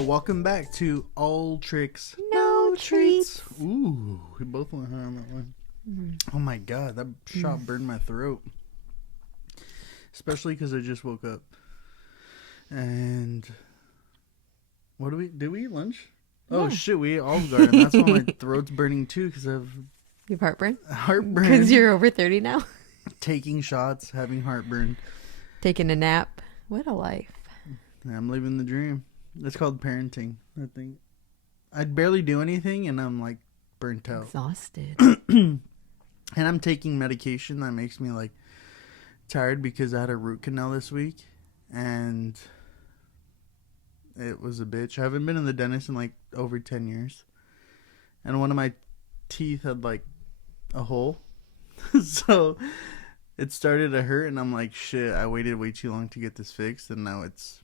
So welcome back to All Tricks, No Treats. Ooh, we both went high on that one. Oh my god, that shot burned my throat. Especially because I just woke up. And what did we eat lunch? Oh shit, we ate Olive Garden. That's why my throat's burning too, because I have You have heartburn? heartburn. Because you're over 30 now? Taking shots, having heartburn. Taking a nap. What a life. I'm living the dream. It's called parenting, I think. I'd barely do anything and I'm like burnt out. Exhausted. And I'm taking medication that makes me like tired because I had a root canal this week and it was a bitch. I haven't been in the dentist in like over 10 years. And one of my teeth had like a hole. So it started to hurt and I'm like, shit, I waited way too long to get this fixed and now it's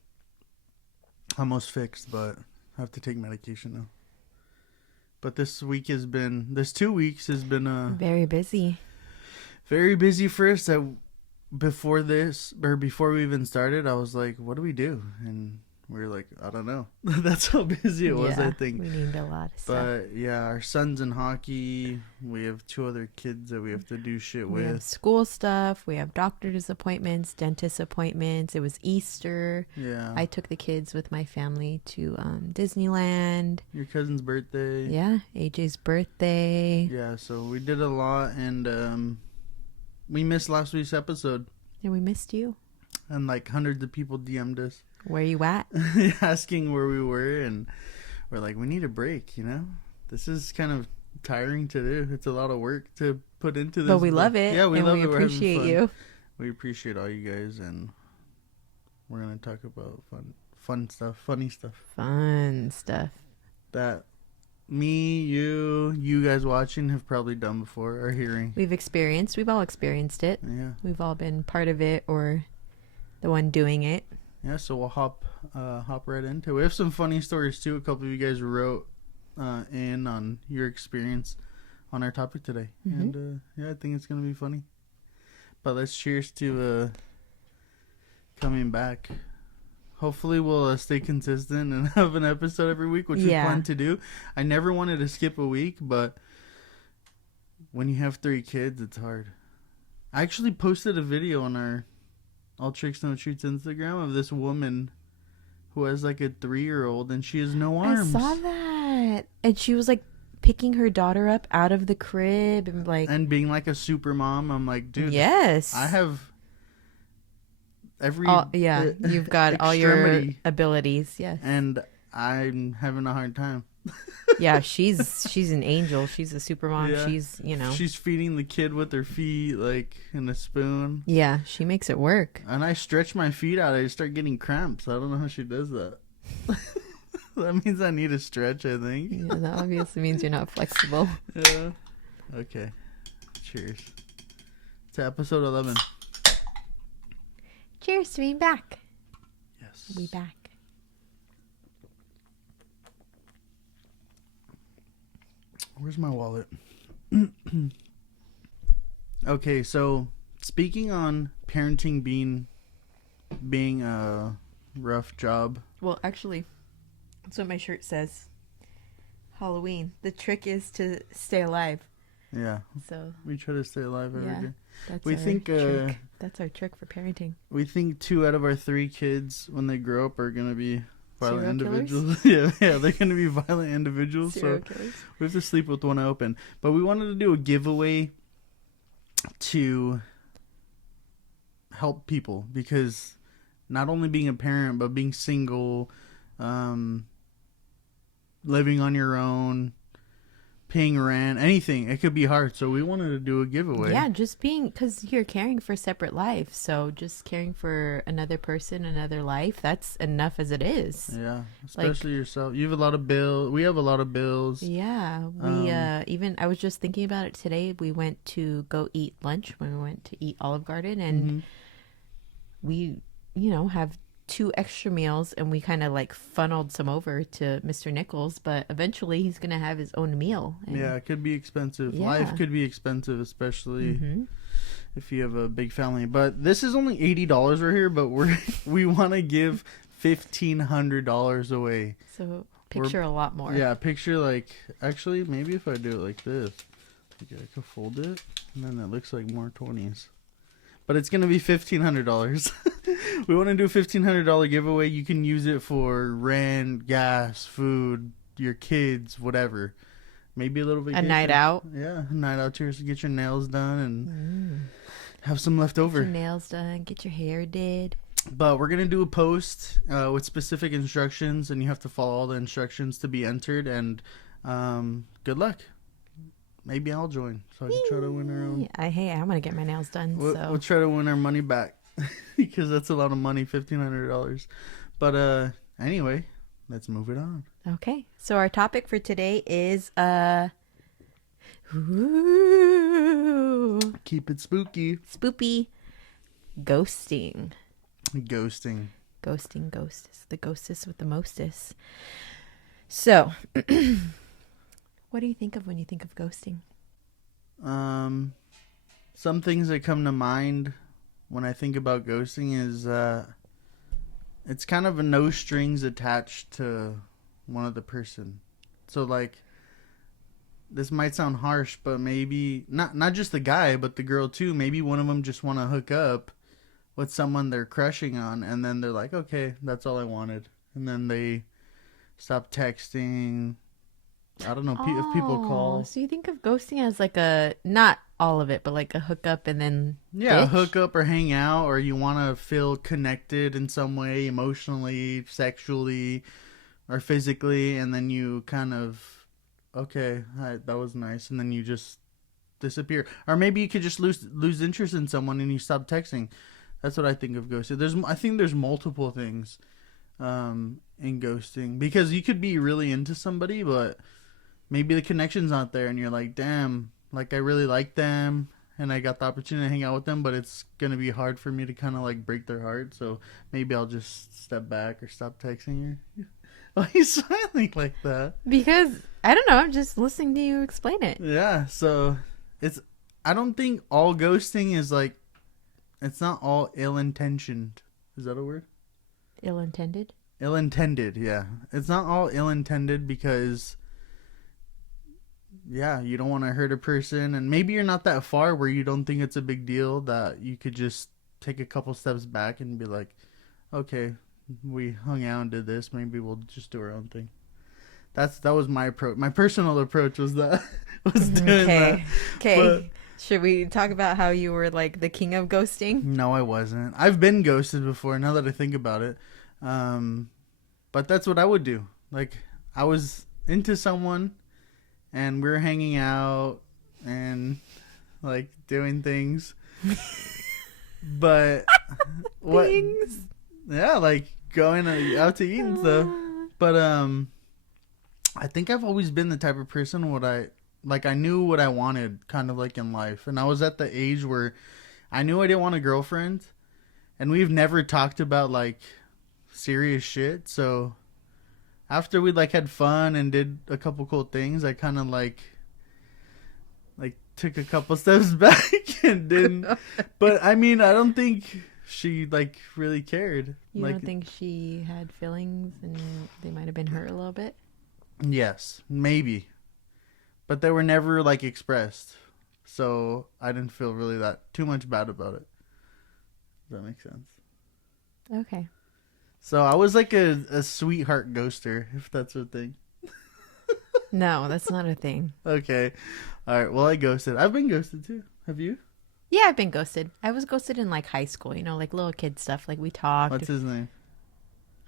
almost fixed, but I have to take medication now. But this 2 weeks has been Very busy. very busy for us. Before we even started, I was like, what do we do? And we were like, I don't know. That's how busy it was, I think. We named a lot of stuff. But yeah, our son's in hockey. We have 2 other kids that we have to do shit We have with. school stuff. We have doctor's appointments, dentist appointments. It was Easter. Yeah. I took the kids with my family to Disneyland. Your cousin's birthday. Yeah, AJ's birthday. Yeah, so we did a lot and we missed last week's episode. And we missed you. And like hundreds of people DM'd us. Where you at? asking where we were, and we're like, we need a break, you know? This is kind of tiring to do. It's a lot of work to put into this. But we love it. Yeah, we love it. We appreciate you. We appreciate all you guys, and we're going to talk about fun stuff, funny stuff. Fun stuff. That me, you guys watching have probably done before or hearing. We've all experienced it. Yeah. We've all been part of it or the one doing it. Yeah, so we'll hop right into it. We have some funny stories too. A couple of you guys wrote in on your experience on our topic today. Mm-hmm. And yeah, I think it's going to be funny. But let's cheers to coming back. Hopefully we'll stay consistent and have an episode every week, which we plan to do. I never wanted to skip a week, but when you have 3 kids, it's hard. I actually posted a video on our All Tricks No Treats Instagram of this woman who has like a 3-year-old and she has no arms. I saw that. And she was like picking her daughter up out of the crib and being like a super mom. I'm like, dude, yes, I have you've got all your abilities. Yes. And I'm having a hard time. Yeah, she's an angel. She's a super mom. Yeah. She's, she's feeding the kid with her feet like in a spoon. Yeah, she makes it work. And I stretch my feet out, I start getting cramps. I don't know how she does that. That means I need a stretch, I think. Yeah, that obviously means you're not flexible. Yeah. Okay. Cheers to episode 11. Cheers to being back. Yes. We back. Where's my wallet? Okay, so speaking on parenting being a rough job. Well, actually, that's what my shirt says. Halloween. The trick is to stay alive. Yeah. So we try to stay alive every day. That's our trick. That's our trick for parenting. We think 2 out of our 3 kids, when they grow up, are gonna be violent individuals. yeah, they're gonna be violent individuals. Serial killers. We have to sleep with one eye open. But we wanted to do a giveaway to help people because not only being a parent, but being single, living on your own, paying rent, anything, it could be hard. So we wanted to do a giveaway. Yeah, just because you're caring for separate life. So just caring for another person, another life, that's enough as it is. Yeah, especially yourself. You have a lot of bills. We have a lot of bills. Yeah, we I was just thinking about it today. We went to go eat lunch when we went to eat Olive Garden, and we, have 2 extra meals, and we kind of like funneled some over to Mr. Nichols, but eventually he's gonna have his own meal. Yeah, it could be expensive. Life could be expensive, especially if you have a big family. But this is only $80 right here, but we want to give $1,500 away. So picture a lot more. Yeah, picture like, actually, maybe if I do it like this, I could fold it, and then it looks like more 20s. But it's going to be $1,500. We want to do a $1,500 giveaway. You can use it for rent, gas, food, your kids, whatever. Maybe a little vacation. A night out. Yeah, a night out to get your nails done and have some left over. Get your nails done, get your hair did. But we're going to do a post with specific instructions, and you have to follow all the instructions to be entered. And good luck. Maybe I'll join, so I can try to win our own. Hey, I'm going to get my nails done. We'll try to win our money back because that's a lot of money, $1,500. But anyway, let's move it on. Okay, so our topic for today is keep it spooky. Spoopy. Ghosting. Ghosting. Ghostess. The ghostess with the mostess. So, what do you think of when you think of ghosting? Some things that come to mind when I think about ghosting is it's kind of a no strings attached to one of the person. So like, this might sound harsh, but maybe not just the guy, but the girl too. Maybe one of them just want to hook up with someone they're crushing on, and then they're like, okay, that's all I wanted, and then they stop texting. I don't know if people call. So you think of ghosting as like a, not all of it, but like a hookup and then ditch? Hook up or hang out, or you want to feel connected in some way, emotionally, sexually, or physically, and then you kind of, okay, that was nice, and then you just disappear. Or maybe you could just lose interest in someone and you stop texting. That's what I think of ghosting. I think there's multiple things in ghosting, because you could be really into somebody, but maybe the connection's not there, and you're like, damn, like I really like them and I got the opportunity to hang out with them, but it's gonna be hard for me to kind of like break their heart, so maybe I'll just step back or stop texting her. Why are you smiling like that? Because I don't know, I'm just listening to you explain it. Yeah, so I don't think all ghosting is like, it's not all ill-intentioned. Is that a word? Ill-intended? Ill-intended, yeah. It's not all ill-intended, because yeah, you don't want to hurt a person, and maybe you're not that far where you don't think it's a big deal, that you could just take a couple steps back and be like, okay, we hung out and did this, maybe we'll just do our own thing. That was my approach. My personal approach was that. Doing that. Okay. But should we talk about how you were like the king of ghosting? No, I wasn't. I've been ghosted before, now that I think about it. But that's what I would do. Like, I was into someone, and we were hanging out and like doing things. But what? Things? Yeah, like going out to eat and stuff. But I think I've always been the type of person I knew what I wanted, kind of like in life, and I was at the age where I knew I didn't want a girlfriend, and we've never talked about like serious shit. So after we like had fun and did a couple cool things, I kind of like took a couple steps back and didn't. But I mean, I don't think she like really cared. You like, don't think she had feelings and they might have been hurt a little bit? Yes, maybe. But they were never like expressed. So I didn't feel really too much bad about it. Does that make sense? Okay. So I was like a sweetheart ghoster, if that's a thing. No, that's not a thing. Okay. All right. Well, I ghosted. I've been ghosted too. Have you? Yeah, I've been ghosted. I was ghosted in like high school, like little kid stuff. Like we talked. What's his name?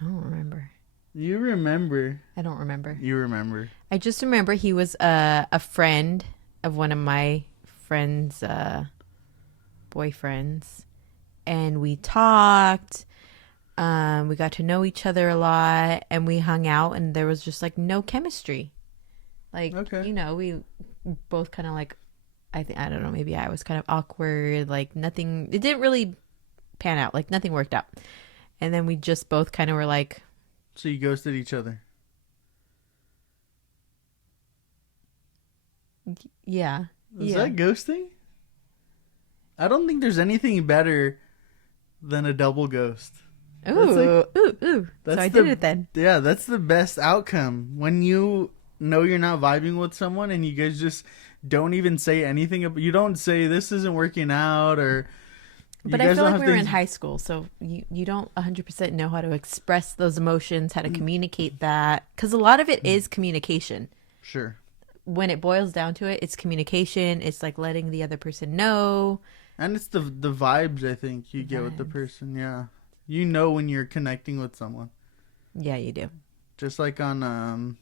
I don't remember. You remember? I don't remember. You remember? I just remember he was a friend of one of my friends' boyfriends, and we talked. We got to know each other a lot, and we hung out, and there was just like no chemistry. Like, okay. We both kind of like, I don't know, maybe I was kind of awkward, like nothing, it didn't really pan out, like nothing worked out. And then we just both kind of were like. So you ghosted each other? Yeah. Is that ghosting? I don't think there's anything better than a double ghost. Ooh, ooh. So I did it then. Yeah, that's the best outcome. When you know you're not vibing with someone and you guys just don't even say anything. You don't say this isn't working out or... But I feel like we were in high school, so you don't 100% know how to express those emotions, how to communicate that. Because a lot of it is communication. Sure. When it boils down to it, it's communication. It's like letting the other person know. And it's the vibes, I think, you get with the person, yeah. You know when you're connecting with someone. Yeah, you do. Just like on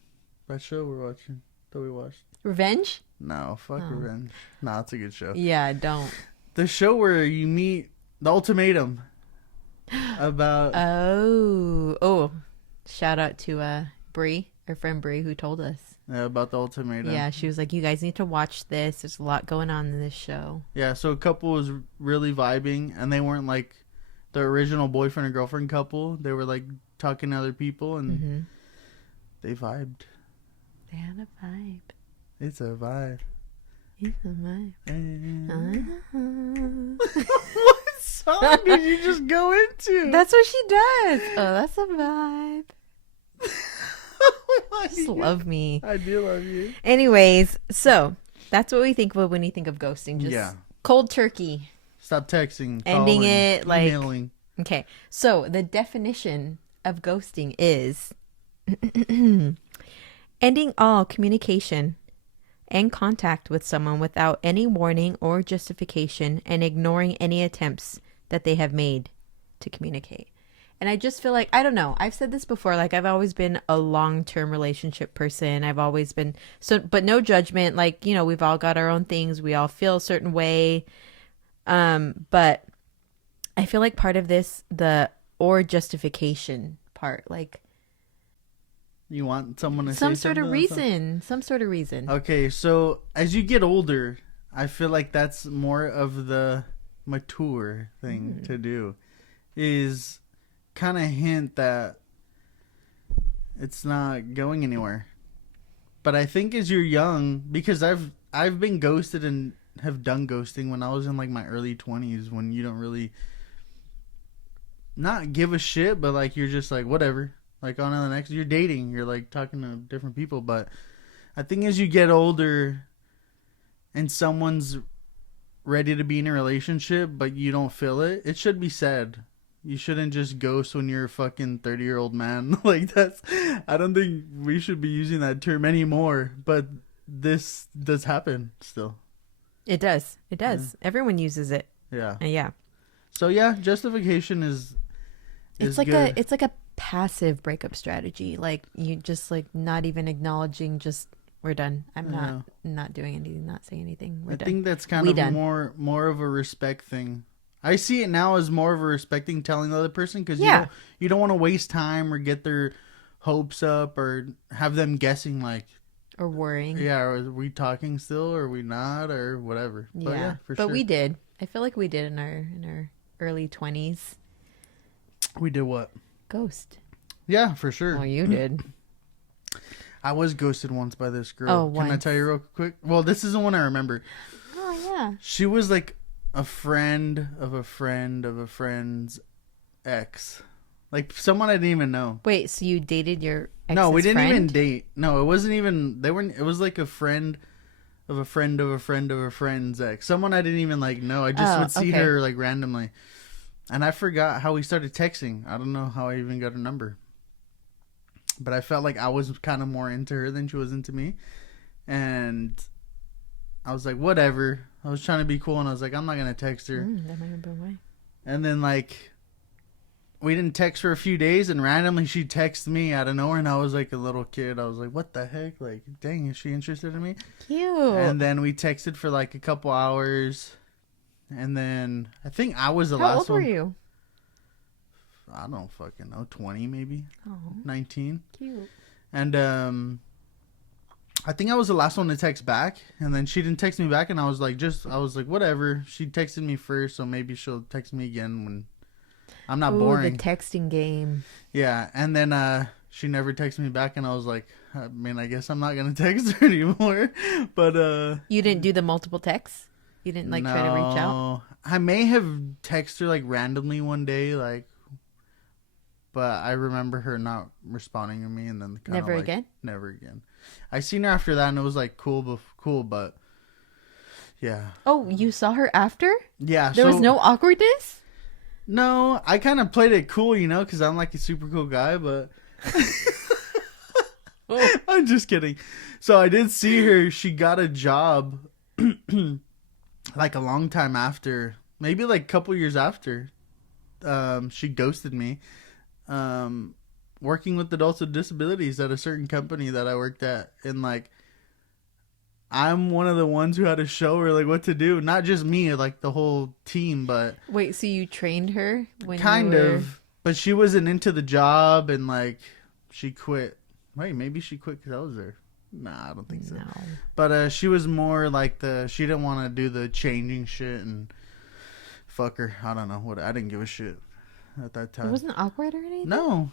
that show we watched. Revenge? No, fuck Revenge. Nah, it's a good show. Yeah, don't. The show where you meet The Ultimatum. About... Oh. Shout out to Bree, our friend Bree, who told us. Yeah, about The Ultimatum. Yeah, she was like, you guys need to watch this. There's a lot going on in this show. Yeah, so a couple was really vibing, and they weren't like the original boyfriend and girlfriend couple. They were like talking to other people, and they vibed. They had a vibe. It's a vibe. It's a vibe. What song did you just go into? That's what she does. Oh, that's a vibe. Just love me. I do love you. Anyways, so that's what we think of when you think of ghosting. Just cold turkey. Stop texting. Ending it, like... emailing. Okay, so the definition of ghosting is ending all communication and contact with someone without any warning or justification and ignoring any attempts that they have made to communicate. And I just feel like, I don't know, I've said this before, like I've always been a long-term relationship person. I've always been, but no judgment. Like, you know, we've all got our own things. We all feel a certain way. But I feel like part of this, or justification part, like. You want someone to say some sort of reason. Okay, so as you get older, I feel like that's more of the mature thing to do. Is kind of hint that it's not going anywhere. But I think as you're young, because I've been ghosted and have done ghosting when I was in like my early 20s, when you don't really not give a shit, but like you're just like whatever, like on to the next. You're dating, you're like talking to different people. But I think as you get older and someone's ready to be in a relationship but you don't feel it, it should be said. You shouldn't just ghost when you're a fucking 30-year-old man. Like that's, I don't think we should be using that term anymore, but this does happen still. It does. Yeah. Everyone uses it. Yeah. Yeah. So yeah, justification is it's like good. it's like a passive breakup strategy. Like you just like not even acknowledging, just we're done. I'm not doing anything, not saying anything. We're done. I think that's kind of more of a respect thing. I see it now as more of a respecting telling the other person, because you don't want to waste time or get their hopes up or have them guessing like, or worrying. Yeah, are we talking still or are we not or whatever. Yeah, but yeah, but sure. We did. I feel like we did in our early 20s. We did what? Ghost. Yeah, for sure. Oh, you did. I was ghosted once by this girl. Oh, Can I tell you real quick? Well, this is the one I remember. Oh, yeah. She was like a friend of a friend of a friend's ex. Like someone I didn't even know. Wait, so you dated your ex's No, we didn't friend? even date. No, it wasn't even, it was like a friend of a friend of a friend of a friend's ex. Someone I didn't even like know. I just would see her like randomly. And I forgot how we started texting. I don't know how I even got her number. But I felt like I was kind of more into her than she was into me. And I was like, whatever. I was trying to be cool and I was like, I'm not going to text her. That might have been why. And then like, we didn't text for a few days and randomly she texted me out of nowhere and I was like a little kid. I was like, what the heck? Like, dang, is she interested in me? Cute. And then we texted for like a couple hours. And then I think I was the last one. How old were you? I don't fucking know. 20 maybe. Oh. 19. Cute. And I think I was the last one to text back. And then she didn't text me back. And I was like, whatever. She texted me first. So maybe she'll text me again when I'm not boring. The texting game. Yeah. And then she never texted me back. And I was like, I mean, I guess I'm not going to text her anymore. But you didn't do the multiple texts? You didn't try to reach out? I may have texted her like randomly one day, like but I remember her not responding to me, and then never like, again. Never again. I seen her after that, and it was like cool, but yeah. Oh, you saw her after? Yeah. There was no awkwardness? No, I kind of played it cool, you know, because I'm like a super cool guy, but I'm just kidding. So I did see her. She got a job like a long time after, maybe like a couple years after. She ghosted me. Working with adults with disabilities at a certain company that I worked at, and like I'm one of the ones who had to show her like what to do. Not just me, like the whole team, but wait, so you trained her when kind you were... of, but she wasn't into the job, and like she quit. Wait, maybe she quit because I was there. Nah, I don't think so. No. But she was more like she didn't want to do the changing shit and fuck her. I don't know what. I didn't give a shit at that time. It wasn't awkward or anything? No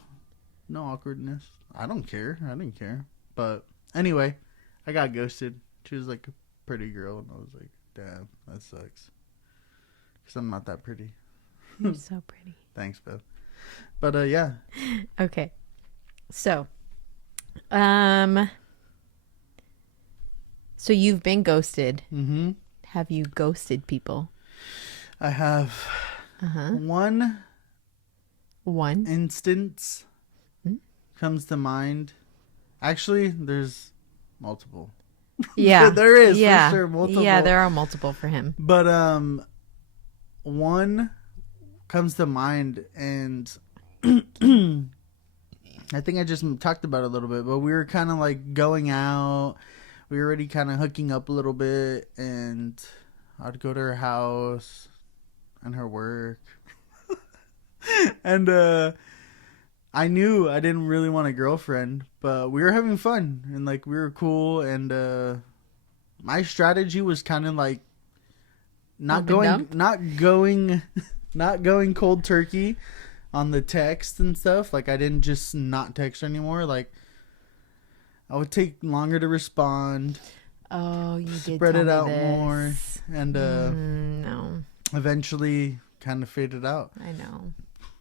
awkwardness. I don't care. I didn't care. But anyway, I got ghosted. She was like a pretty girl, and I was like, damn, that sucks. Because I'm not that pretty. You're so pretty. Thanks, Beth. But yeah. Okay. So, so you've been ghosted. Mm-hmm. Have you ghosted people? I have one instance comes to mind. Actually, there's multiple. Yeah. There is, for sure, multiple. Yeah, there are multiple for him. But one comes to mind, and I think I just talked about it a little bit, but we were kind of like going out. We were already kind of hooking up a little bit, and I'd go to her house and her work. And I knew I didn't really want a girlfriend, but we were having fun, and like we were cool, and my strategy was kind of like not going cold turkey on the text and stuff. Like I didn't just not text her anymore. Like I would take longer to respond. Oh, you did spread it out this. more, and no, eventually kind of faded out. I know,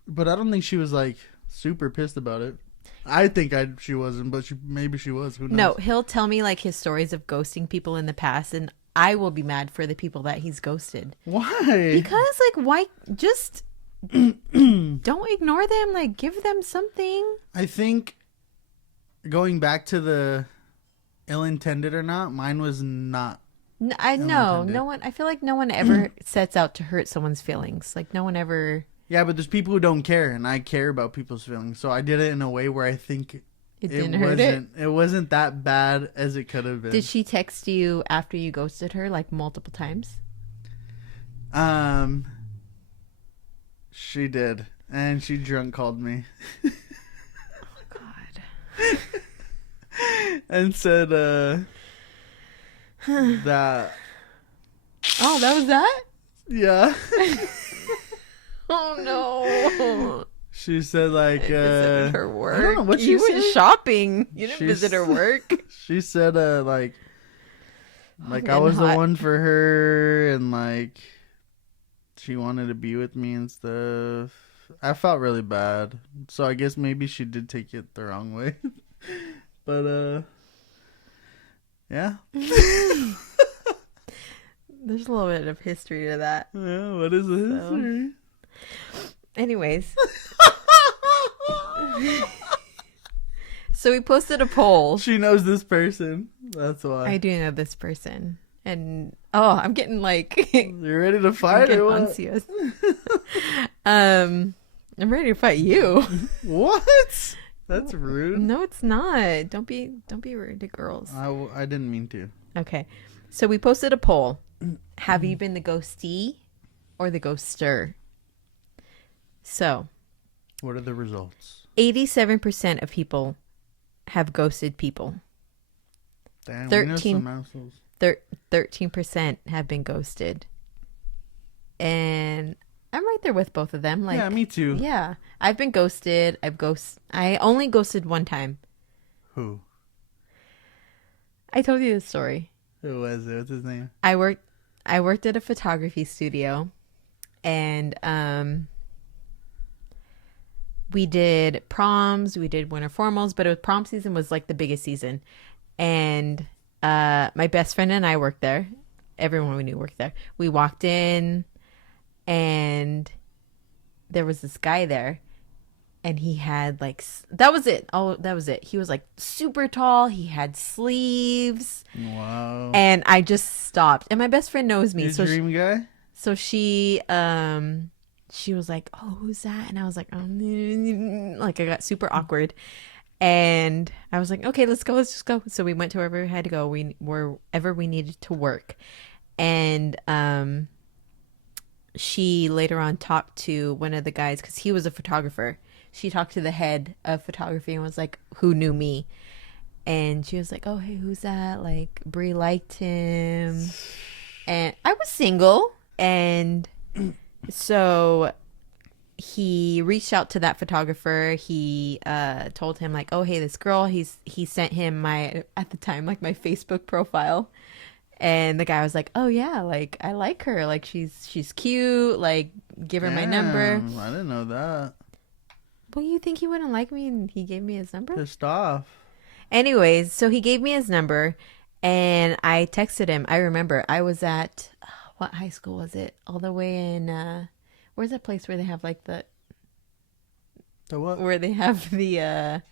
but I don't think she was like super pissed about it. I think she wasn't, but maybe she was. Who knows? No, he'll tell me like his stories of ghosting people in the past, and I will be mad for the people that he's ghosted. Why? Because like, why just don't ignore them? Like, give them something. I think going back to the ill-intended or not, mine was not. I know no one. I feel like no one ever sets out to hurt someone's feelings. Like no one ever. Yeah, but there's people who don't care, and I care about people's feelings. So I did it in a way where I think it didn't hurt it. It wasn't that bad as it could have been. Did she text you after you ghosted her like multiple times? She did, and she drunk called me. Oh God. And said that. Oh, that was that? Yeah. Oh no. She said like visited her work. I don't know what she you said. went shopping. You didn't visit her work. She said like I was the one for her, and like she wanted to be with me and stuff. I felt really bad. So I guess maybe she did take it the wrong way. But yeah. There's a little bit of history to that. Yeah, what is the history? Anyways. So we posted a poll. She knows this person. That's why. I do know this person. And I'm getting like you're ready to fight it. I'm ready to fight you. What? That's rude. No, it's not. Don't be rude to girls. I didn't mean to. Okay. So we posted a poll. Have you been the ghostee or the ghoster? So, what are the results? 87% of people have ghosted people. Damn, 13% have been ghosted. And I'm right there with both of them. Like, yeah, me too. Yeah. I've been ghosted. I only ghosted one time. Who? I told you this story. Who was it? What's his name? I worked at a photography studio, and we did proms, we did winter formals, but prom season was like the biggest season. And my best friend and I worked there. Everyone we knew worked there. We walked in and there was this guy there. And he had like, that was it. Oh, that was it. He was like super tall. He had sleeves. Wow. And I just stopped. And my best friend knows me. Your dream guy? So she was like, "Oh, who's that?" And I was like, like I got super awkward. And I was like, "Okay, let's go. Let's just go." So we went to wherever we had to go. Wherever we needed to work. And she later on talked to one of the guys because he was a photographer. She talked to the head of photography and was like, who knew me? And she was like, oh, hey, who's that? Like, Brie liked him. And I was single. And so he reached out to that photographer. He told him like, oh, hey, this girl, he sent him at the time, like my Facebook profile. And the guy was like, oh, yeah, like, I like her. Like, she's cute. Like, give her my number. I didn't know that. Well, you think he wouldn't like me and he gave me his number? Pissed off. Anyways, so he gave me his number and I texted him. I remember I was at, what high school was it? All the way in, where's that place where they have like the what? Where they have the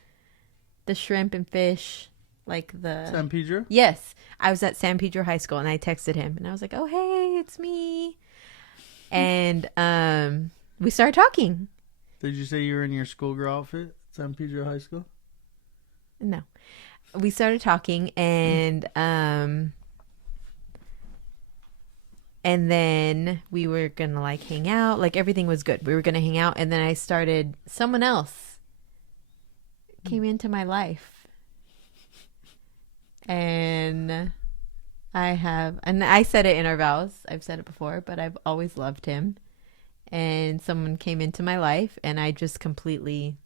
shrimp and fish, like the... San Pedro? Yes. I was at San Pedro High School and I texted him and I was like, oh, hey, it's me. And we started talking. Did you say you were in your schoolgirl outfit at San Pedro High School? No. We started talking and then we were going to like hang out. Like everything was good. We were going to hang out. And then someone else came into my life. And I said it in our vows. I've said it before, but I've always loved him. And someone came into my life and I just completely,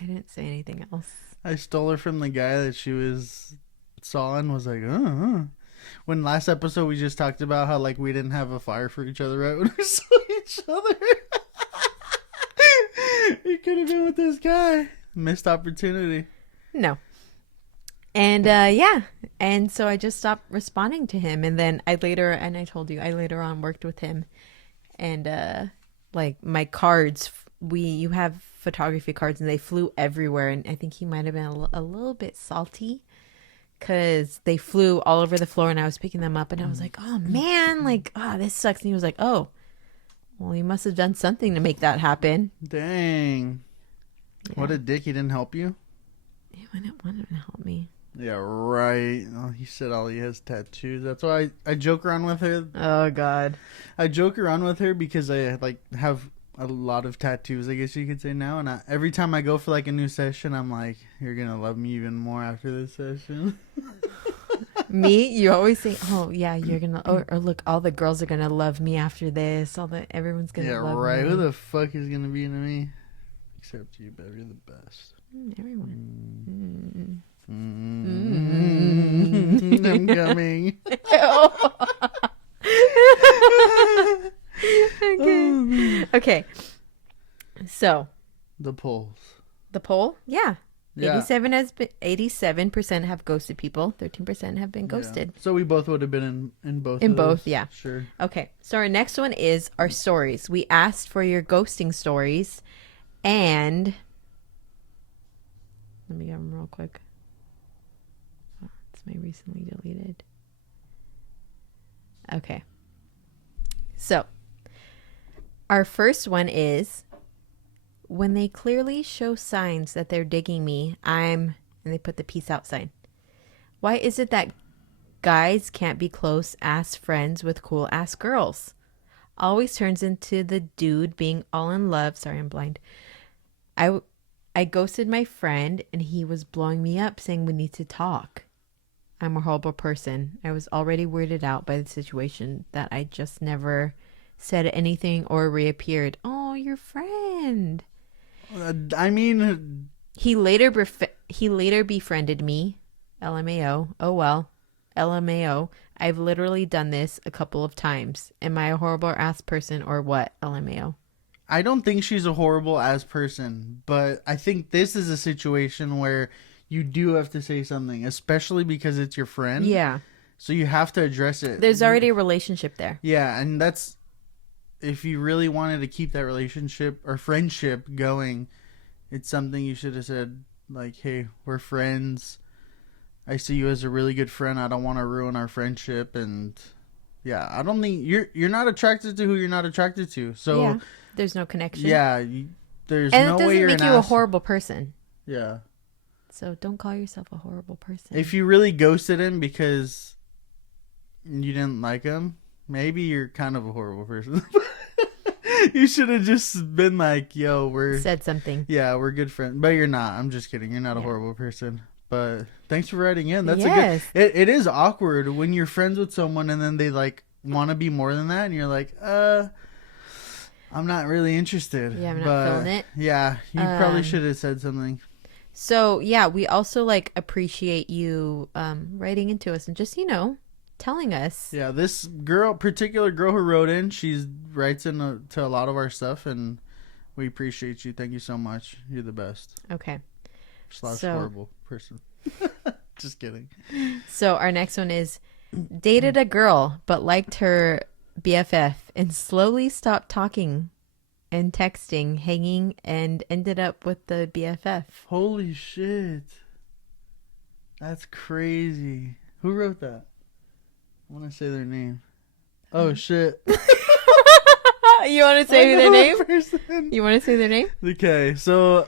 I didn't say anything else. I stole her from the guy that she saw and was like, When last episode we just talked about how like we didn't have a fire for each other right when we saw each other. You could have been with this guy. Missed opportunity. No. And yeah. And so I just stopped responding to him. And then I told you, I later on worked with him. And like my cards, you have photography cards and they flew everywhere. And I think he might have been a little bit salty because they flew all over the floor and I was picking them up and I was like, oh man, like, this sucks. And he was like, oh, well, you must have done something to make that happen. Dang. Yeah. What a dick. He didn't help you? He wouldn't want to help me. Yeah, right. Oh, he said all he has tattoos. That's why I joke around with her. Oh, God. I joke around with her because I like have a lot of tattoos, I guess you could say now. And every time I go for like a new session, I'm like, you're going to love me even more after this session. Me? You always say, oh, yeah, you're going to, or look, all the girls are going to love me after this. Everyone's going to love me. Yeah, right. Who the fuck is going to be into me? Except you, baby. You're the best. Everyone. I'm coming. Okay. So. The polls. The poll? Yeah. 87% have ghosted people. 13% have been ghosted. Yeah. So we both would have been in both. In both, yeah. Sure. Okay. So our next one is our stories. We asked for your ghosting stories, and let me get them real quick. Oh, it's my recently deleted. Okay. So our first one is, when they clearly show signs that they're digging me, and they put the peace out sign. Why is it that guys can't be close ass friends with cool ass girls? Always turns into the dude being all in love. Sorry, I'm blind. I ghosted my friend and he was blowing me up saying we need to talk. I'm a horrible person. I was already weirded out by the situation that I just never said anything or reappeared. Oh, your friend. I mean, he later befriended me. LMAO. Oh well. LMAO. I've literally done this a couple of times. Am I a horrible ass person or what? LMAO. I don't think she's a horrible ass person, but I think this is a situation where you do have to say something, especially because it's your friend. Yeah. So you have to address it. There's already a relationship there. Yeah, and that's if you really wanted to keep that relationship or friendship going, it's something you should have said, like, hey, we're friends. I see you as a really good friend. I don't want to ruin our friendship. And yeah, I don't think you're not attracted to who you're not attracted to. So yeah, there's no connection. Yeah, there's and no it way you're doesn't make you a horrible person. Yeah. So don't call yourself a horrible person. If you really ghosted him because you didn't like him, maybe you're kind of a horrible person. You should have just been like, yo, said something. Yeah, we're good friends. But you're not. I'm just kidding. You're not a horrible person. But thanks for writing in. That's a good... It is awkward when you're friends with someone and then they like want to be more than that. And you're like, I'm not really interested. Yeah, I'm not feeling it. Yeah, you probably should have said something. So, yeah, we also like appreciate you writing into us and just, telling us. Yeah, this particular girl who wrote in, she writes in to a lot of our stuff, and we appreciate you. Thank you so much. You're the best. Okay. / horrible person. Just kidding. So our next one is, dated a girl but liked her BFF and slowly stopped talking and texting, hanging, and ended up with the BFF. Holy shit. That's crazy. Who wrote that? I want to say their name. Oh, shit. You want to say their name? You want to say their name? Okay, so...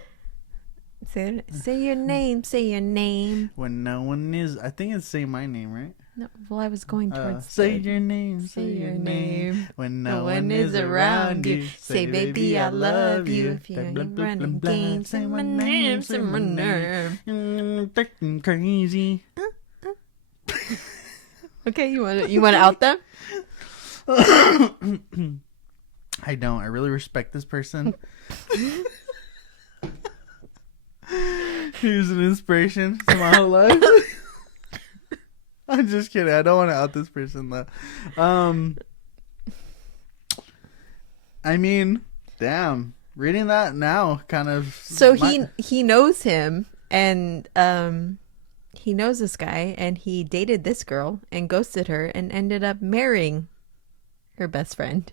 Say your name. Say your name. When no one is... I think it's Say My Name, right? No, well, I was going towards... Say your name. Say your name. When no one is around you. Say, baby, I love you. If you ain't running games, say my name. Say my name. Crazy. Okay, you want to out them? I don't. I really respect this person. He's an inspiration to my whole life. I'm just kidding. I don't want to out this person though. I mean, damn. Reading that now kind of... So he knows him and he knows this guy and he dated this girl and ghosted her and ended up marrying her best friend.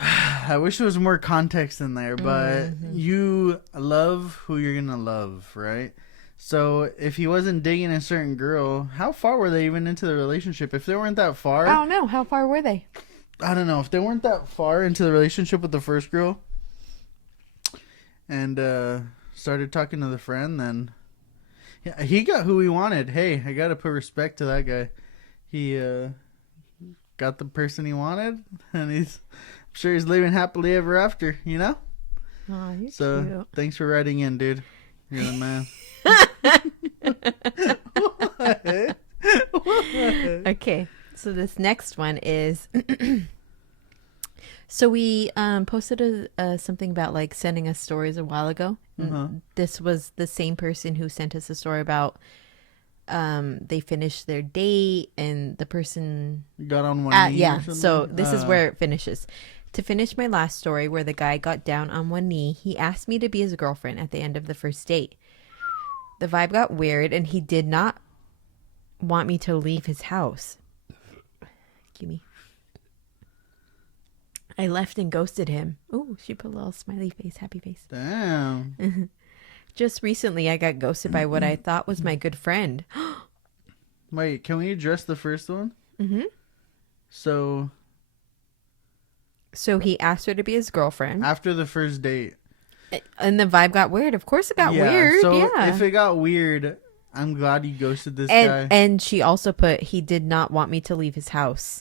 I wish there was more context in there, but you love who you're going to love, right? So if he wasn't digging a certain girl, how far were they even into the relationship? If they weren't that far... I don't know. How far were they? I don't know. If they weren't that far into the relationship with the first girl and started talking to the friend, then... Yeah, he got who he wanted. Hey, I got to put respect to that guy. He got the person he wanted, and I'm sure he's living happily ever after, you know? Oh, you're so, cute. Thanks for writing in, dude. You're the man. What? Okay, so this next one is... So we posted something about like sending us stories a while ago. This was the same person who sent us a story about they finished their date and the person got on one knee. Yeah, so this is where it finishes. To finish my last story where the guy got down on one knee, he asked me to be his girlfriend at the end of the first date. The vibe got weird and he did not want me to leave his house. Excuse me. I left and ghosted him. Oh, she put a little smiley face, happy face. Damn. Just recently, I got ghosted by what I thought was my good friend. Wait, can we address the first one? So he asked her to be his girlfriend. After the first date. And the vibe got weird. Of course it got weird. So if it got weird, I'm glad you ghosted this guy. And she also put, he did not want me to leave his house.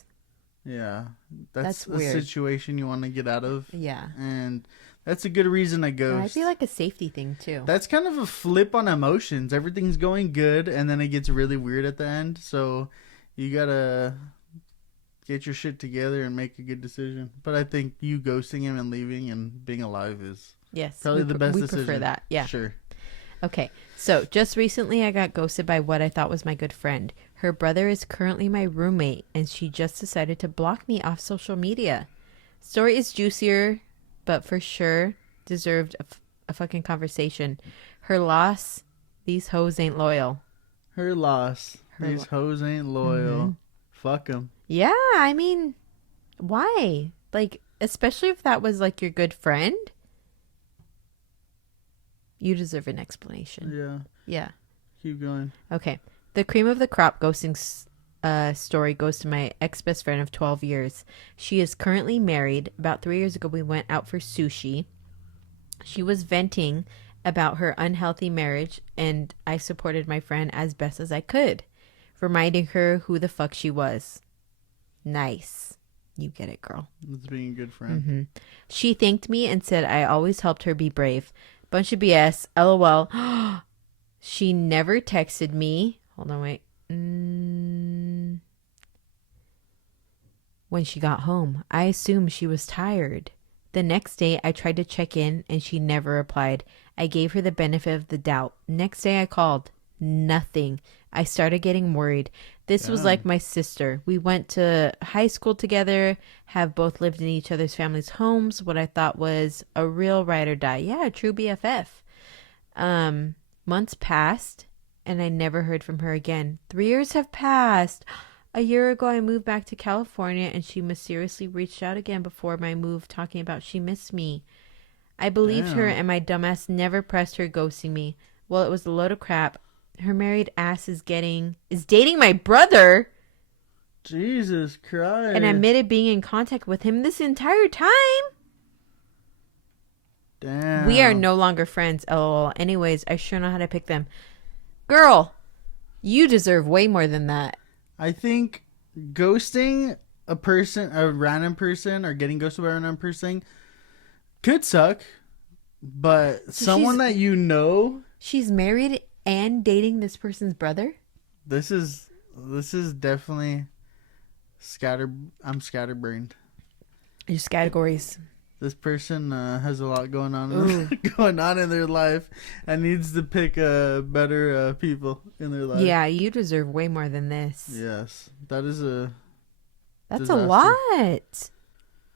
Yeah, that's a weird. Situation you want to get out of. Yeah. And that's a good reason to ghost. I feel like a safety thing, too. That's kind of a flip on emotions. Everything's going good, and then it gets really weird at the end. So you got to get your shit together and make a good decision. But I think you ghosting him and leaving and being alive is probably the best decision. We prefer that, yeah. Sure. Okay, so just recently I got ghosted by what I thought was my good friend. Her brother is currently my roommate, and she just decided to block me off social media. Story is juicier but for sure deserved a fucking conversation. Her loss, these hoes ain't loyal. Her loss, these hoes ain't loyal. Mm-hmm. Fuck them. Yeah, I mean, why? Like, especially if that was like your good friend. You deserve an explanation. Yeah. Yeah. Keep going. Okay. The cream of the crop ghosting story goes to my ex-best friend of 12 years. She is currently married. About 3 years ago, we went out for sushi. She was venting about her unhealthy marriage, and I supported my friend as best as I could, reminding her who the fuck she was. Nice. You get it, girl. That's being a good friend. Mm-hmm. She thanked me and said I always helped her be brave. Bunch of BS. LOL. She never texted me. Hold on, wait. When she got home, I assumed she was tired. The next day, I tried to check in and she never replied. I gave her the benefit of the doubt. Next day, I called. Nothing. I started getting worried. This was like my sister. We went to high school together, have both lived in each other's families' homes, what I thought was a real ride or die. Yeah, true BFF. Months passed, and I never heard from her again. 3 years have passed. A year ago, I moved back to California, and she mysteriously reached out again before my move, talking about she missed me. I believed her, and my dumbass never pressed her, ghosting me. Well, it was a load of crap. Her married ass is dating my brother. Jesus Christ. And admitted being in contact with him this entire time. Damn. We are no longer friends, lol. Anyways, I sure know how to pick them. Girl, you deserve way more than that. I think ghosting a random person, or getting ghosted by a random person could suck. But so someone that you know. She's married and dating this person's brother? This is definitely I'm scatterbrained. Your categories. This person has a lot going on in their life and needs to pick better people in their life. Yeah, you deserve way more than this. Yes, that's disaster. A lot.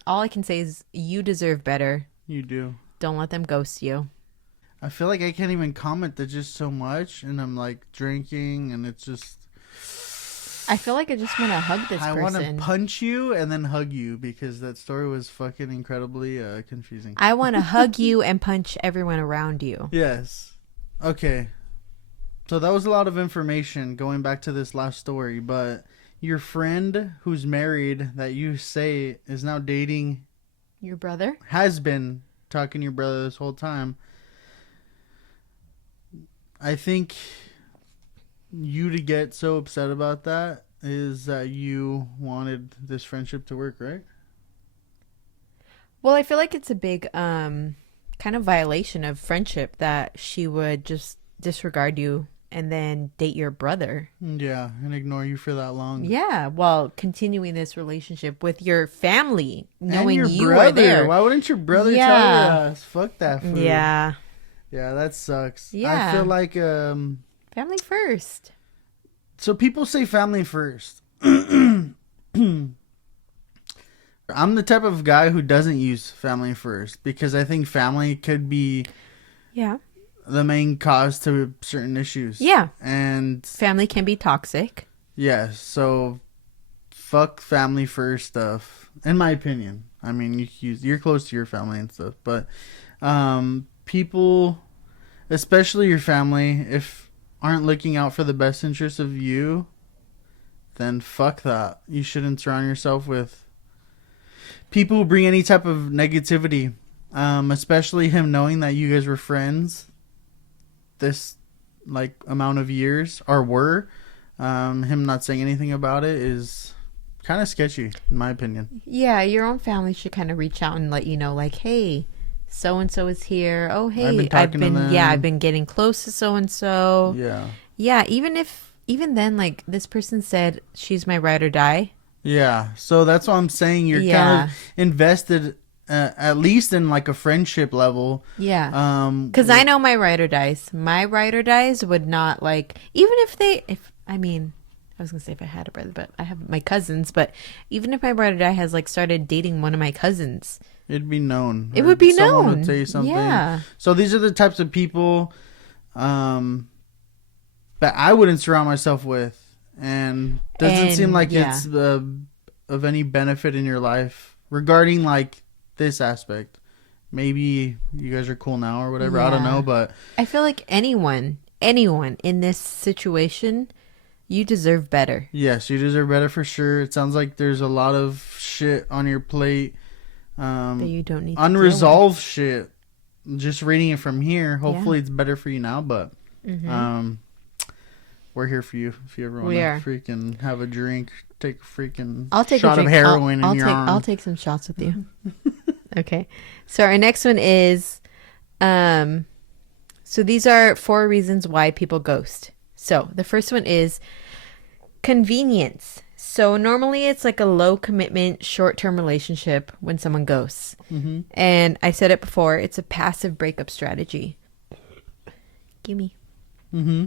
All I can say is you deserve better. You do. Don't let them ghost you. I feel like I can't even comment. There's just so much, and I'm like drinking, and it's just. I feel like I just want to hug this person. I want to punch you and then hug you because that story was fucking incredibly confusing. I want to hug you and punch everyone around you. Yes. Okay. So that was a lot of information going back to this last story, but your friend who's married that you say is now dating your brother, has been talking to your brother this whole time. I think you to get so upset about that is that you wanted this friendship to work, right? Well, I feel like it's a big kind of violation of friendship that she would just disregard you and then date your brother. Yeah, and ignore you for that long. Yeah, while continuing this relationship with your family, knowing and your you brother. are there. Why wouldn't your brother tell your ass? Fuck that food. Yeah. Yeah, that sucks. Yeah. I feel like family first. So people say family first. I'm the type of guy who doesn't use family first because I think family could be the main cause to certain issues. Yeah. And family can be toxic. Yeah, so fuck family first stuff, in my opinion. I mean, you're close to your family and stuff, but people, especially your family, if aren't looking out for the best interest of you, then fuck that. You shouldn't surround yourself with people who bring any type of negativity, especially him knowing that you guys were friends this like amount of years, or were. Him not saying anything about it is kind of sketchy, in my opinion. Yeah, your own family should kind of reach out and let you know, like, hey, so and so is here. Oh, hey, I've been getting close to so and so. Yeah. Even then, like, this person said she's my ride or die. Yeah, so that's what I'm saying. You're kind of invested, at least in like a friendship level. Yeah. Because I know my ride or dies. My ride or dies would not, like, even if I was gonna say if I had a brother, but I have my cousins. But even if my brother has like started dating one of my cousins, it'd be known. It would be known. Someone would say something. Yeah. So these are the types of people that I wouldn't surround myself with, and doesn't seem like it's of any benefit in your life regarding like this aspect. Maybe you guys are cool now or whatever. I don't know, but I feel like anyone in this situation, you deserve better. Yes, you deserve better for sure. It sounds like there's a lot of shit on your plate. That you don't need to unresolved shit. Just reading it from here, hopefully it's better for you now, but we're here for you if you ever want to freaking have a drink, take a freaking shot of heroin in your arm. I'll take some shots with you. Okay. So our next one is so these are 4 reasons why people ghost. So the first one is convenience. So normally it's like a low commitment, short-term relationship when someone ghosts. Mm-hmm. And I said it before, it's a passive breakup strategy. Gimme. Mm-hmm.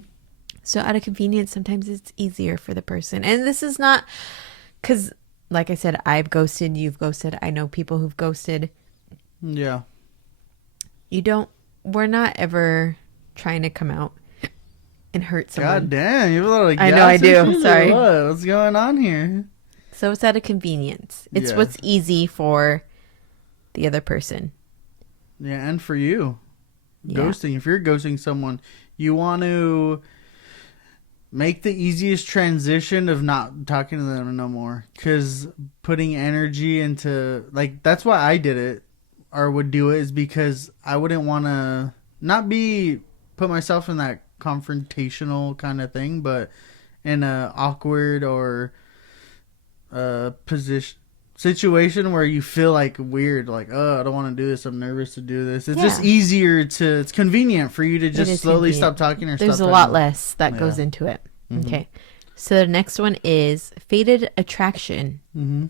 So out of convenience, sometimes it's easier for the person. And this is not because, like I said, I've ghosted, you've ghosted. I know people who've ghosted. Yeah. We're not ever trying to come out and hurt someone. God damn, you have a lot of gas. I know I do. Sorry. What's going on here? So it's out of convenience. It's what's easy for the other person. Yeah, and for you. Yeah. Ghosting. If you're ghosting someone, you want to make the easiest transition of not talking to them no more. Because putting energy into, like, that's why I did it or would do it, is because I wouldn't want to put myself in that confrontational kind of thing, but in a awkward or situation where you feel like weird, like, oh, I don't want to do this, I'm nervous to do this. It's just easier it's convenient for you to just slowly stop talking or there's stop a lot less that goes into it. Mm-hmm. Okay, so the next one is faded attraction. Mm-hmm.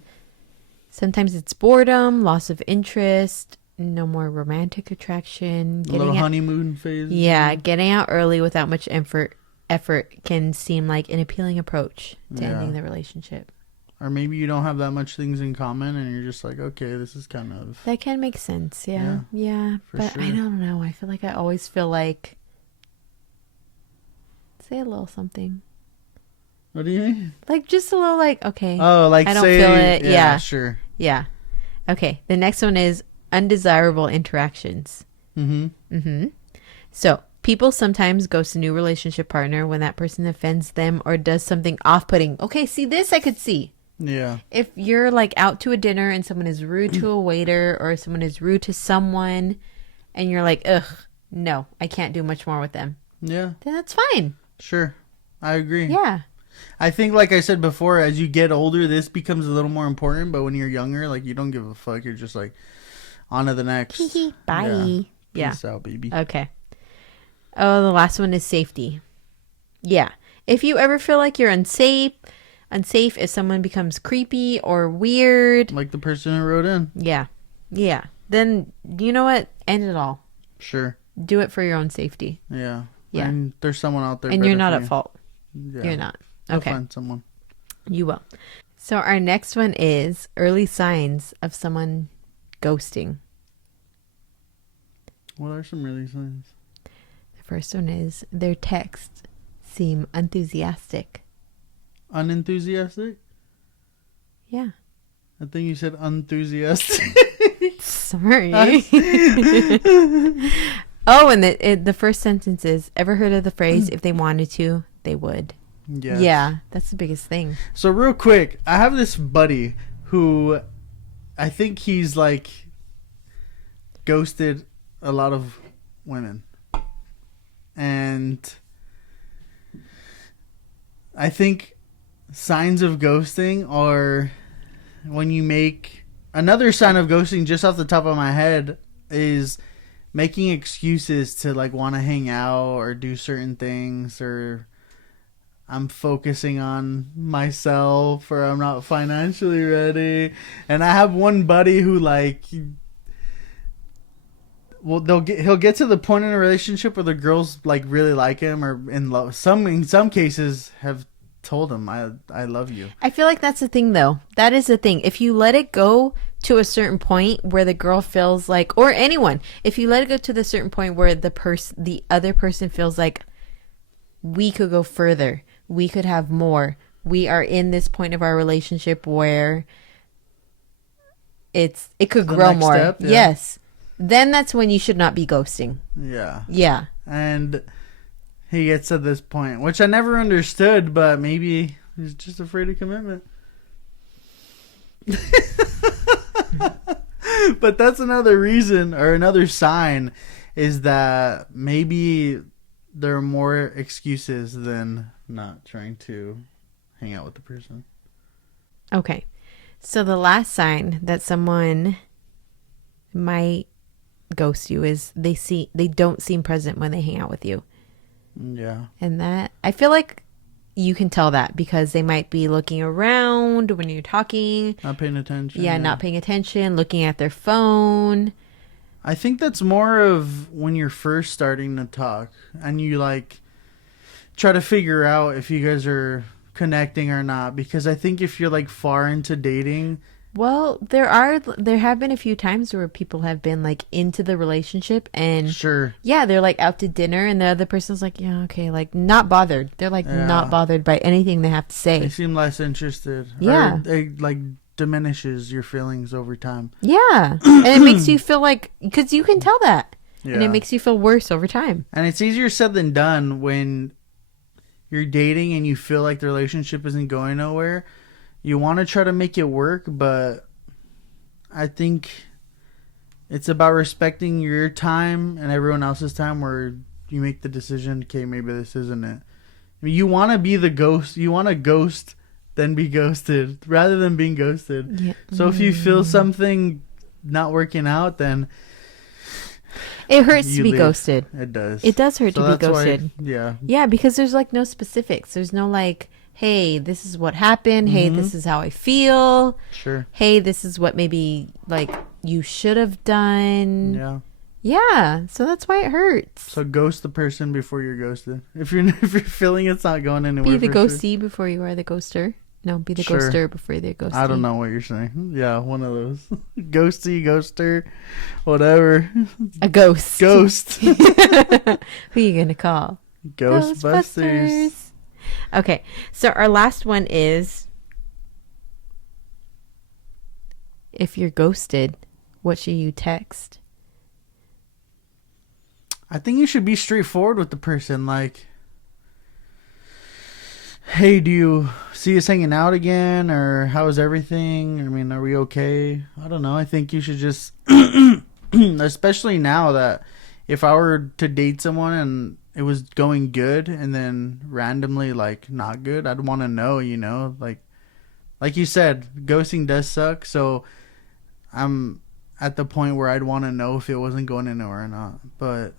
Sometimes it's boredom, loss of interest, no more romantic attraction. A little honeymoon phase. Yeah, getting out early without much effort can seem like an appealing approach to ending the relationship. Or maybe you don't have that much things in common and you're just like, okay, this is kind of... That can make sense, yeah. But sure. I don't know. I feel like I always feel like... Say a little something. What do you mean? Like, just a little like, okay. Oh, like I don't feel it. Yeah, sure. Yeah. Okay, the next one is undesirable interactions. So people sometimes ghost a new relationship partner when that person offends them or does something off-putting. Okay, see, this I could see. Yeah. If you're like out to a dinner and someone is rude to a waiter or someone is rude to someone and you're like, ugh, no, I can't do much more with them. Yeah. Then that's fine. Sure. I agree. Yeah. I think, like I said before, as you get older, this becomes a little more important. But when you're younger, like, you don't give a fuck. You're just like, on to the next. Bye. Yeah. Peace out, baby. Okay. Oh, the last one is safety. Yeah. If you ever feel like you're unsafe if someone becomes creepy or weird. Like the person who wrote in. Yeah. Yeah. Then, you know what? End it all. Sure. Do it for your own safety. Yeah. Yeah. And there's someone out there. And you're not at fault. Yeah. You're not. Okay. I'll find someone. You will. So our next one is early signs of someone ghosting. What are some early signs? The first one is their texts seem enthusiastic. Unenthusiastic? Yeah. I think you said enthusiastic. Sorry. Oh, and the first sentence is, ever heard of the phrase, if they wanted to, they would? Yes. Yeah, that's the biggest thing. So real quick, I have this buddy who I think he's like ghosted a lot of women. And I think signs of ghosting are when you make... Another sign of ghosting, just off the top of my head, is making excuses to like want to hang out or do certain things, or I'm focusing on myself, or I'm not financially ready. And I have one buddy who like... Well, he'll get to the point in a relationship where the girls like really like him or in love. In some cases have told him I love you. I feel like that's the thing, though. That is the thing. If you let it go to a certain point where the girl feels like, or anyone, if you let it go to the certain point where the other person feels like we could go further, we could have more, we are in this point of our relationship where it could grow more. Step, yeah. Yes. Then that's when you should not be ghosting. Yeah. Yeah. And he gets to this point, which I never understood, but maybe he's just afraid of commitment. But that's another reason, or another sign, is that maybe there are more excuses than not trying to hang out with the person. Okay. So the last sign that someone might ghost you is they don't seem present when they hang out with you. Yeah. And that, I feel like you can tell that because they might be looking around when you're talking. Not paying attention. Yeah, not paying attention, looking at their phone. I think that's more of when you're first starting to talk and you like try to figure out if you guys are connecting or not, because I think if you're like far into dating, well, there have been a few times where people have been like into the relationship and sure, yeah, they're like out to dinner and the other person's like, yeah, okay, like not bothered. They're like not bothered by anything they have to say. They seem less interested. Yeah, or it like diminishes your feelings over time. Yeah, and it makes you feel like, because you can tell that, and it makes you feel worse over time. And it's easier said than done when you're dating and you feel like the relationship isn't going nowhere. You want to try to make it work, but I think it's about respecting your time and everyone else's time where you make the decision, okay, maybe this isn't it. I mean, you want to be the ghost. You want to ghost, then be ghosted, rather than being ghosted. Yeah. So if you feel something not working out, then it hurts to be ghosted. It does. It does hurt to be ghosted. Yeah. Yeah, because there's like no specifics. There's no like, hey, this is what happened. Mm-hmm. Hey, this is how I feel. Sure. Hey, this is what maybe like you should have done. Yeah. Yeah. So that's why it hurts. So ghost the person before you're ghosted. If you're feeling it's not going anywhere. Be the ghostie before you are the ghoster. No, be the ghoster before you're the ghostie. I don't know what you're saying. Yeah, one of those. Ghosty, ghoster, whatever. A ghost. Ghost. Who are you going to call? Ghostbusters. Okay, so our last one is, if you're ghosted, what should you text? I think you should be straightforward with the person. Like, hey, do you see us hanging out again? Or how is everything? I mean, are we okay? I don't know. I think you should just, especially now that if I were to date someone and it was going good and then randomly like not good, I'd want to know, you know, like you said, ghosting does suck. So I'm at the point where I'd want to know if it wasn't going anywhere or not, but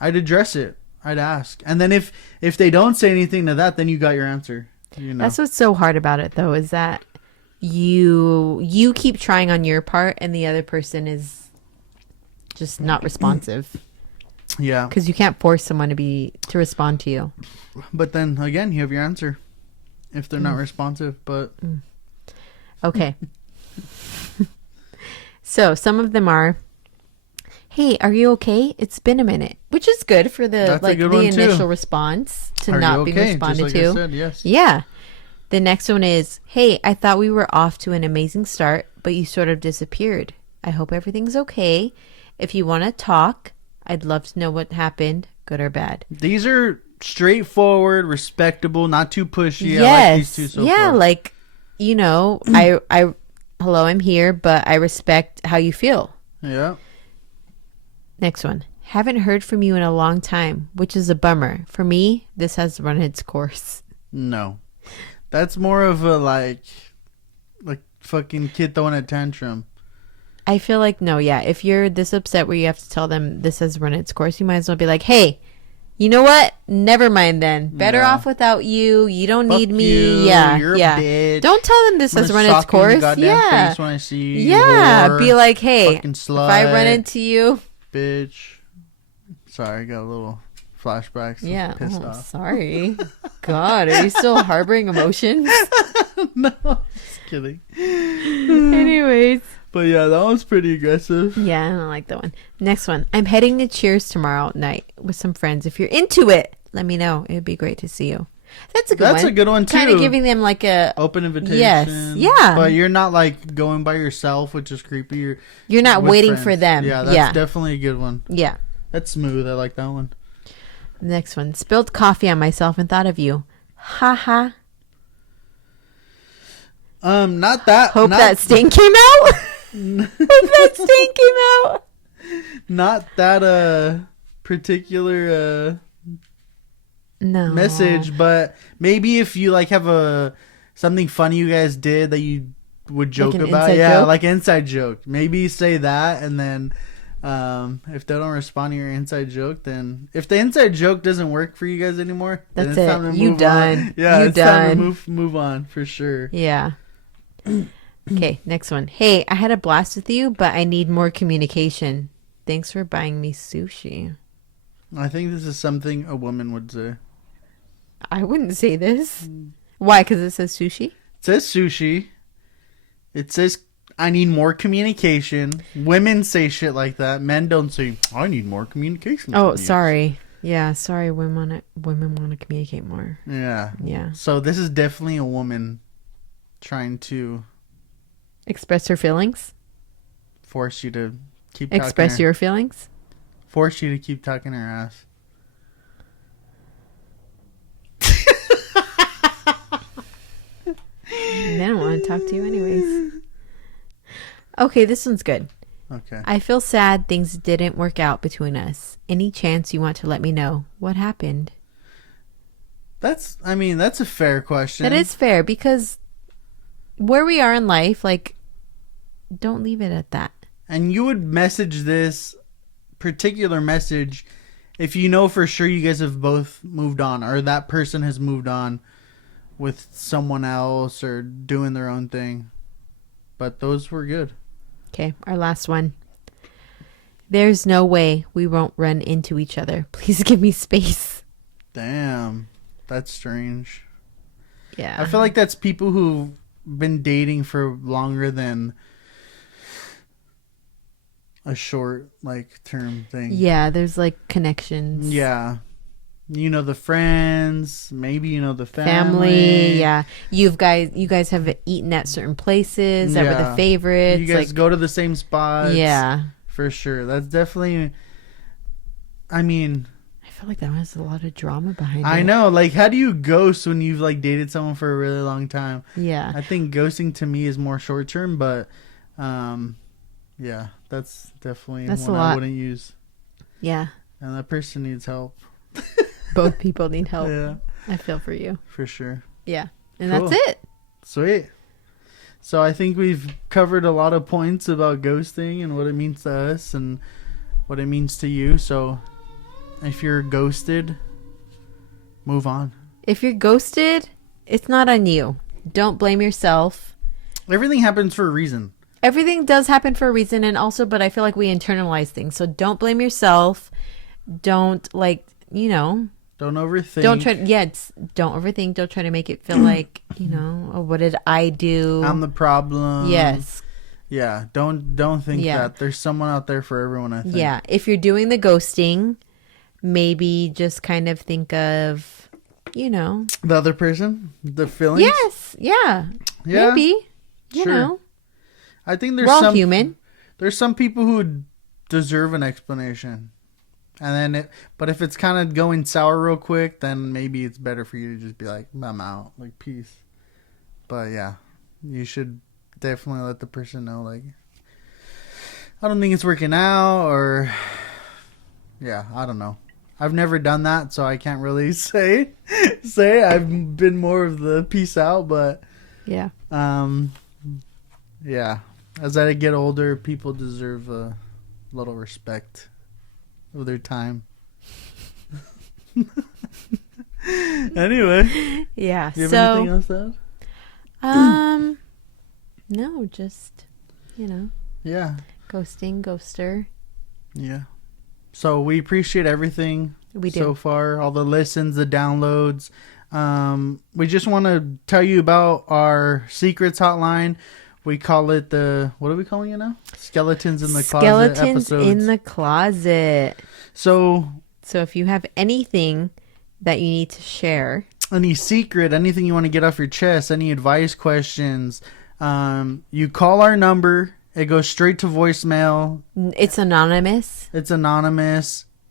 I'd address it. I'd ask. And then if they don't say anything to that, then you got your answer, you know. That's what's so hard about it though, is that you keep trying on your part and the other person is just not responsive. Yeah. Because you can't force someone to respond to you. But then again, you have your answer if they're not responsive. But okay. So some of them are, hey, are you okay? It's been a minute, which is good for the initial response to not being responded to. I said, yes. Yeah. The next one is, hey, I thought we were off to an amazing start, but you sort of disappeared. I hope everything's okay. If you want to talk, I'd love to know what happened, good or bad. These are straightforward, respectable, not too pushy. Yes. I like these two so far. Like, you know, hello, I'm here, but I respect how you feel. Yeah. Next one. Haven't heard from you in a long time, which is a bummer. For me, this has run its course. No. That's more of a like fucking kid throwing a tantrum. I feel like, no, yeah. If you're this upset where you have to tell them this has run its course, you might as well be like, hey, you know what? Never mind then. Better off without you. You don't need me. You're a bitch. Don't tell them this has run its course. Face when I see you. Yeah. Whore, be like, hey, if I run into you. Bitch. Sorry, I got a little flashbacks. Yeah. Pissed off. Sorry. God, are you still harboring emotions? No, just kidding. Anyways. But yeah, that one's pretty aggressive. Yeah, I don't like that one. Next one. I'm heading to Cheers tomorrow night with some friends. If you're into it, let me know. It would be great to see you. That's a good one. That's a good one too. Kind of giving them like a open invitation. Yes. Yeah. But you're not like going by yourself, which is creepy. You're not waiting friends. for them. Yeah, that's definitely a good one. Yeah. That's smooth. I like that one. Next one. Spilled coffee on myself and thought of you. Ha ha. Not that. Hope that stain came out. Hope that stain came out. Not that particular no message, but maybe if you like have something funny you guys did that you would joke like about, joke? like inside joke. Maybe say that, and then if they don't respond to your inside joke, then if the inside joke doesn't work for you guys anymore, that's then it's time to you move done. On. Yeah, you it's done. time to move on for sure. Yeah. Okay, next one. Hey, I had a blast with you, but I need more communication. Thanks for buying me sushi. I think this is something a woman would say. I wouldn't say this. Why? Because it says sushi? It says sushi. It says I need more communication. Women say shit like that. Men don't say I need more communication. Oh, sorry. Yeah, sorry. Women want to communicate more. Yeah. Yeah. So this is definitely a woman trying to express her feelings. Force you to keep express your feelings. Force you to keep talking her ass. They don't want to talk to you anyways. Okay, this one's good. Okay. I feel sad things didn't work out between us. Any chance you want to let me know what happened? That's a fair question. That is fair because where we are in life, like, don't leave it at that. And you would message this particular message if you know for sure you guys have both moved on or that person has moved on with someone else or doing their own thing. But those were good. Okay, our last one. There's no way we won't run into each other. Please give me space. Damn. That's strange. Yeah. I feel like that's people who've been dating for longer than a short term thing. Yeah, there's connections. Yeah. You know the friends, maybe you know the family. Yeah. You guys have eaten at certain places that were the favorites. You guys go to the same spots. Yeah. For sure. That's definitely I feel like that has a lot of drama behind it. I know. How do you ghost when you've dated someone for a really long time? Yeah. I think ghosting to me is more short term, but yeah, that's definitely one I wouldn't use. Yeah. And that person needs help. Both people need help. Yeah. I feel for you. For sure. Yeah. And cool. That's it. Sweet. So I think we've covered a lot of points about ghosting and what it means to us and what it means to you. So if you're ghosted, move on. If you're ghosted, it's not on you. Don't blame yourself. Everything happens for a reason. Everything does happen for a reason, and also, but I feel like we internalize things. So don't blame yourself. Don't Don't overthink. Don't overthink. Don't try to make it feel like, oh, what did I do? I'm the problem. Yes. Yeah. Don't think that. There's someone out there for everyone, I think. Yeah. If you're doing the ghosting, maybe just kind of think of, the other person, the feelings. Yes. Yeah. Maybe. You know. I think we're all human. There's some people who deserve an explanation. And then but if it's kind of going sour real quick, then maybe it's better for you to just be like, I'm out, peace. But yeah, you should definitely let the person know, I don't think it's working out, or yeah, I don't know. I've never done that, so I can't really say I've been more of the peace out, but yeah. Yeah. As I get older, people deserve a little respect of their time. Anyway. Yeah. Do you have anything else to add? No, just, Yeah. Ghosting, ghoster. Yeah. So we appreciate everything We do. So far, all the listens, the downloads. We just want to tell you about our secrets hotline. We call it what are we calling it now? Skeletons in the Closet episodes. Skeletons in the Closet. So if you have anything that you need to share, any secret, anything you want to get off your chest, any advice questions, you call our number. It goes straight to voicemail. It's anonymous.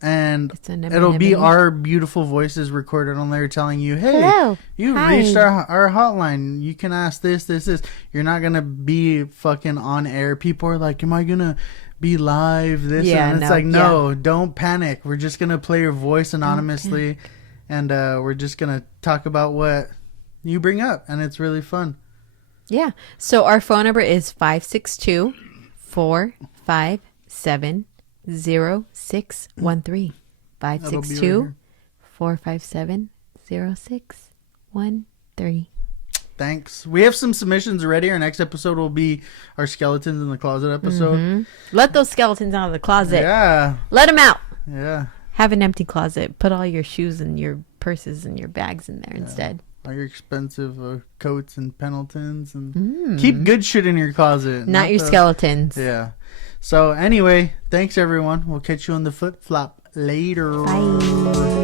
And it'll be our beautiful voices recorded on there telling you, hey, hello, you reached our hotline. You can ask this. You're not going to be fucking on air. People are like, am I going to be live? And it's no, don't panic. We're just going to play your voice anonymously. And we're just going to talk about what you bring up. And it's really fun. Yeah. So our phone number is 562-457-0613. 562-457-0613. Thanks. We have some submissions already. Our next episode will be our Skeletons in the Closet episode. Mm-hmm. Let those skeletons out of the closet. Yeah. Let them out. Yeah. Have an empty closet. Put all your shoes and your purses and your bags in there instead. All your expensive coats and Pendletons. And keep good shit in your closet. Not your skeletons. Yeah. So anyway, thanks everyone. We'll catch you on the flip flop later. Bye.